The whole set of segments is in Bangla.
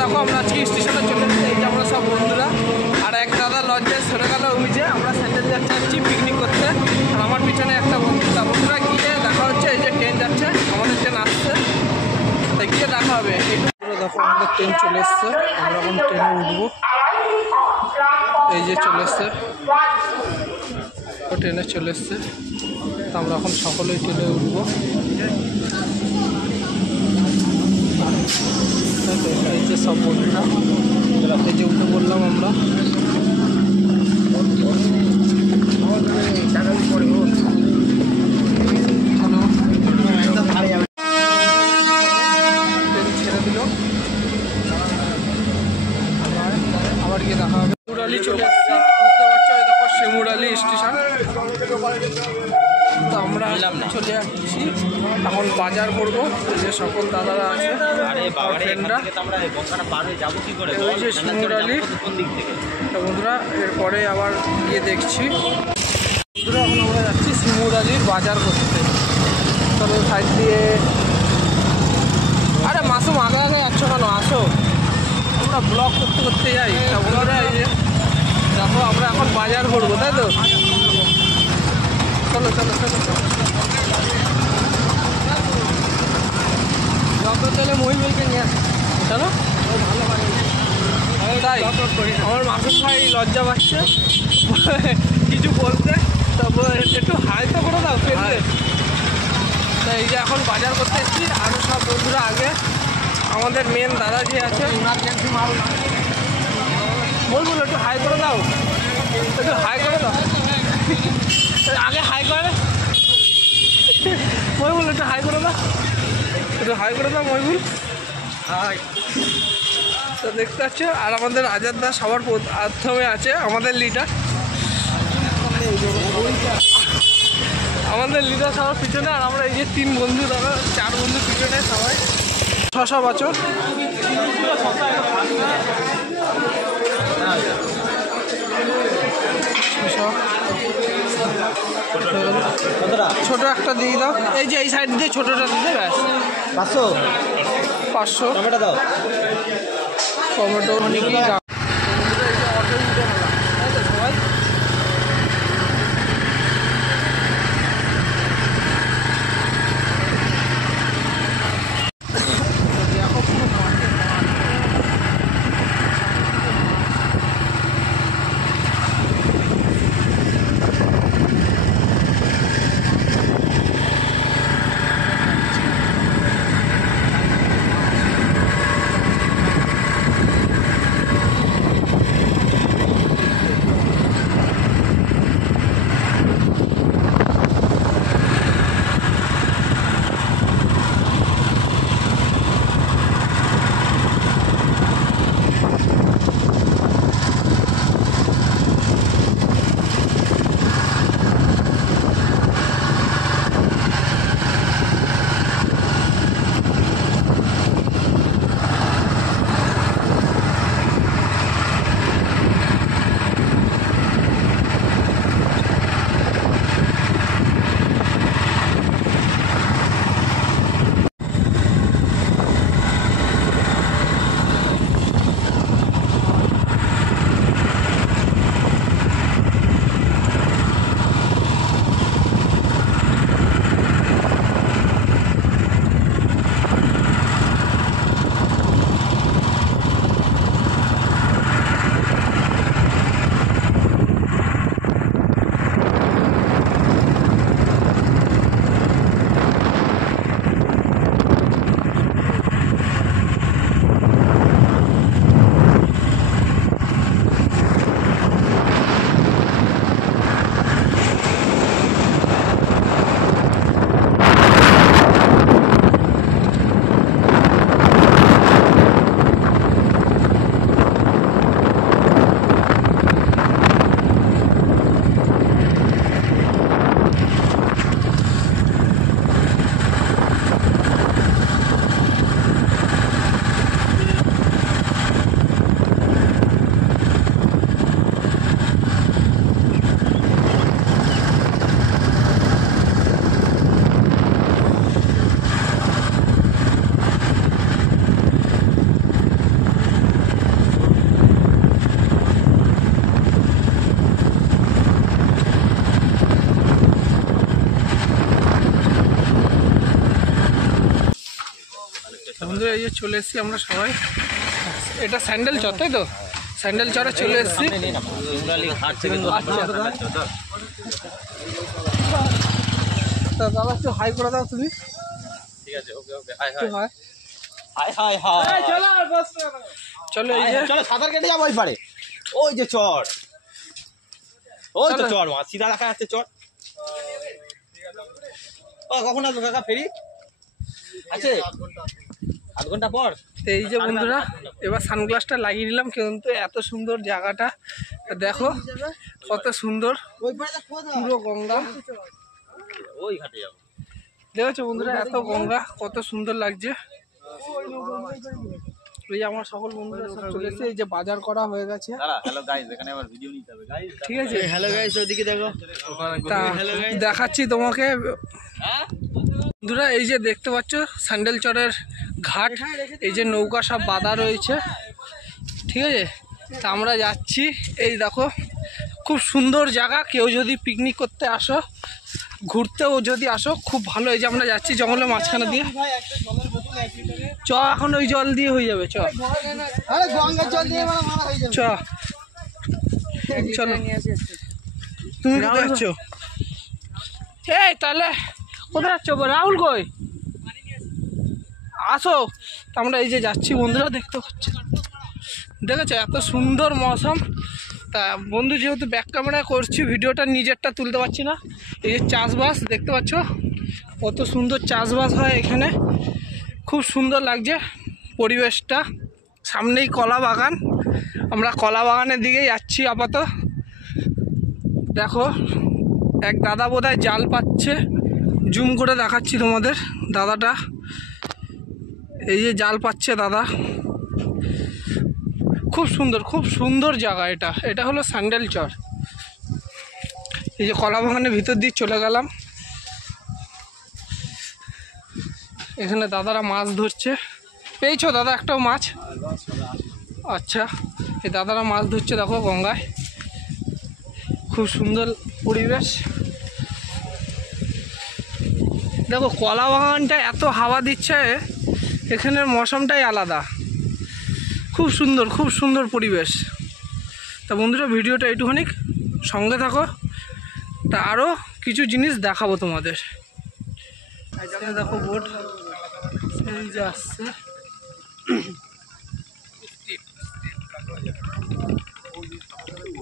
দেখো আমরা আজকে স্টেশনে চলে এসেছি, এই যে আমরা সব বন্ধুরা। আর এক দাদা লঞ্চে সরে গেল, ওই যে আমরা স্যান্ডেল যাচ্ছি পিকনিক করতে। আর আমার পিছনে একটা বন্ধুরা গিয়ে দেখা হচ্ছে, এই যে ট্রেন যাচ্ছে, আমাদের ট্রেন আসছে, তাই গিয়ে দেখা হবে। দেখো আমাদের ট্রেন চলে এসছে, আমরা এখন ট্রেনে উঠবো। এই যে চলে এসছে, ট্রেনে চলে এসছে, তো আমরা এখন সকলেই ট্রেনে উঠবো। এই যে সব বন্ধুরা, এই যে উঠে বললাম আমরা। ছেড়ে দিল, আবার গিয়ে দেখা হবে। শিমুরালি চলে এসেছি, বুঝতে পারছো, দেখো শিমুরালি স্টেশন। তো আমরা চলে যাচ্ছি এখন বাজার করবো, যে সকল দাদারা আছে ফ্রেন্ডরা, ওই যে শিমুরালি। তো বন্ধুরা এরপরে আবার গিয়ে দেখছি। বন্ধুরা এখন আমরা যাচ্ছি শিমুরালির বাজার করতে। চলো সাইড দিয়ে, আরে মাসুম আগে আগে যাচ্ছ কেন, আসো, আমরা ব্লগ করতে করতে যাই। তা বন্ধুরা এই যে দেখো আমরা এখন বাজার করবো, তাই তো? চলো চলো চলো চলো, যত চলে মহিবুলকে নিয়ে আসি, চলো। তাই আমার মাসুম ভাই লজ্জা পাচ্ছে কিছু বলতে, তারপর একটু হাই তো করে দাও ফেলতে। তাই এই যে এখন বাজার করতে এসেছি, আরও সব বন্ধুরা আগে। আমাদের মেন দাদা যে আছে, বলবো একটু হাই করে দাও, একটু হাই করে দাও, আগে হাই করে মহিবুল, একটু হাই করে দাও, একটু হাই করে দাও মহিবুল, হাই। তো দেখতে পাচ্ছ, আর আমাদের আজাদ দা সবার প্রথমে আছে, আমাদের লিডার। আমাদের লিডার সবার পিছনে, আর আমরা এই যে 3 বন্ধু, দাদা 4 বন্ধু পিছনে সবাই। শশা বাচো, ছোট একটা দিয়ে দাও, এই যে এই সাইড দিয়ে ছোটটা দিতে, ব্যাস 500 টমেটো দাও, টমেটো অনেকই দাম। সবাই চলে এসেছি আমরা সবাই। এটা স্যান্ডেল চর, তাই তো? স্যান্ডেল চরে চলে এসেছি। দাদা একটু হাই করে দাও তুমি। ঠিক আছে, okay okay, hi hi hi hi hi. চলো এই যে চলো সাঁতার কেটে যাবো ওই পারে। ওই যে চর, ওই তো চর, সিধা দেখা যাচ্ছে চর। কখন আসবো কাকা ফেরি? আছে 8 ঘন্টা পর। এই যে বন্ধুরা এবার সানগ্লাসটা লাগিয়ে নিলাম, কিন্তু এত সুন্দর জায়গাটা দেখো, কত সুন্দর, পুরো গঙ্গা। ওই ঘাটে যাবো, দেখেছো বন্ধুরা, এত গঙ্গা, কত সুন্দর লাগছে। এই যে আমার সকল বন্ধুরা সব চলে এসেছে, এই যে বাজার করা হয়ে গেছে। হ্যালো গাইস, এখানে আবার ভিডিও নিতে হবে গাইস, ঠিক আছে? হ্যালো গাইস, ওদিকে দেখো, দেখাচ্ছি তোমাকে বন্ধুরা। এই যে দেখতে পাচ্ছ স্যান্ডেল চরের ঘাট, এই যে নৌকা সব বাঁধা রয়েছে, ঠিক আছে? তা আমরা যাচ্ছি। এই দেখো খুব সুন্দর জায়গা, কেউ যদি পিকনিক করতে আসো, ঘুরতেও যদি আসো, খুব ভালো। এই যে আমরা যাচ্ছি জঙ্গলের মাঝখানে দিয়ে। চ এখন ওই জল দিয়ে হয়ে যাবে, চ চ চলো। তুমি কোথায় যাচ্ছ? এই তাহলে কোথায় যাচ্ছ? রাহুল কই? আসো। আমরা এই যে যাচ্ছি বন্ধুরা, দেখতে পাচ্ছ, দেখেছো এত সুন্দর মৌসুম। তা বন্ধু যেহেতু ব্যাক ক্যামেরা করছি, ভিডিওটা নিজেরটা তুলতে পারছি না। এই যে চাষবাস দেখতে পাচ্ছ, কত সুন্দর চাষবাস হয় এখানে, খুব সুন্দর লাগছে পরিবেশটা। সামনেই কলা বাগান, আমরা কলা বাগানের দিকে যাচ্ছি আপাতত। দেখো এক দাদা বোধহয় জাল পাচ্ছে, জুম করে দেখাচ্ছি তোমাদের দাদাটা। এই যে জাল পাচ্ছে দাদা, খুব সুন্দর, খুব সুন্দর জায়গা। এটা হলো স্যান্ডেল চর। এই যে কলা বাগানের ভিতর দিয়ে চলে গেলাম, এখানে দাদারা মাছ ধরছে। পেয়েছো দাদা একটাও মাছ? আচ্ছা, এই দাদারা মাছ ধরছে দেখো গঙ্গায়, খুব সুন্দর পরিবেশ। দেখো কলা বাগানটা এত হাওয়া দিচ্ছে, এখানের মৌসুমটাই আলাদা, খুব সুন্দর, খুব সুন্দর পরিবেশ। তা বন্ধুরা ভিডিওটা একটুখানি সঙ্গে থাকো, তা আরও কিছু জিনিস দেখাবো তোমাদের। দেখো বোট এই যে আসছে,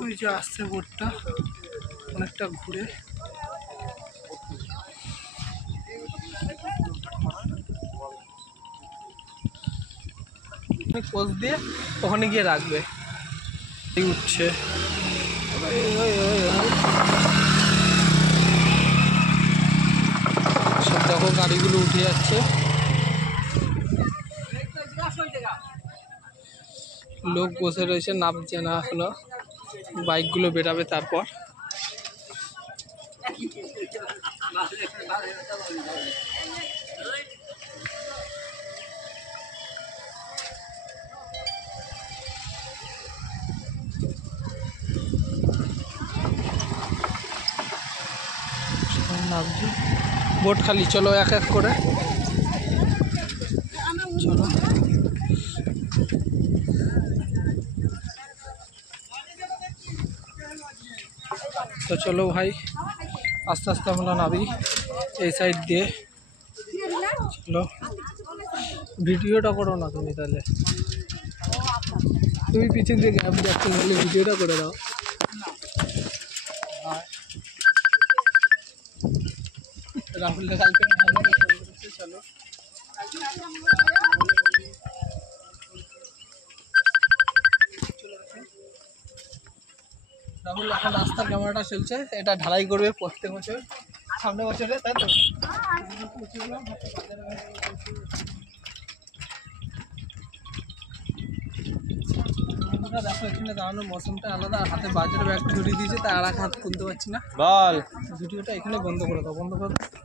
ওই যে আসছে বোটটা অনেকটা ঘুরে। পোজ দিয়ে ওখানে গিয়ে রাখবে। উঠছে সব, দেখো গাড়িগুলো উঠে যাচ্ছে, লোক বসে রয়েছে, নামছে না এখনো, বাইকগুলো বেরাবে তারপর। নামছি, বোট খালি, চলো এক এক করে চলো। তো চলো ভাই, আস্তে আস্তে আমরা নামি এই সাইড দিয়ে। চলো, ভিডিওটা করো না তুমি, তাহলে তুমি পিছন দিয়ে গ্যাপ যাচ্ছে, তাহলে ভিডিওটা করে দাও। রাহুল কালকে চলো, রাহুল এখন রাস্তার ক্যামেরাটা চলছে, এটা ঢালাই করবে প্রত্যেক বছর, সামনে বছরে, তাই তো? দেখো এখানে দাঁড়ানোর মৌসুমটা আলাদা, আর হাতে বাজারে ব্যাগ ছড়িয়ে দিয়েছে, তাই আর এক হাত তুলতে পারছি না। বল ভিডিওটা এখানে বন্ধ করে দাও, বন্ধ করে দাও।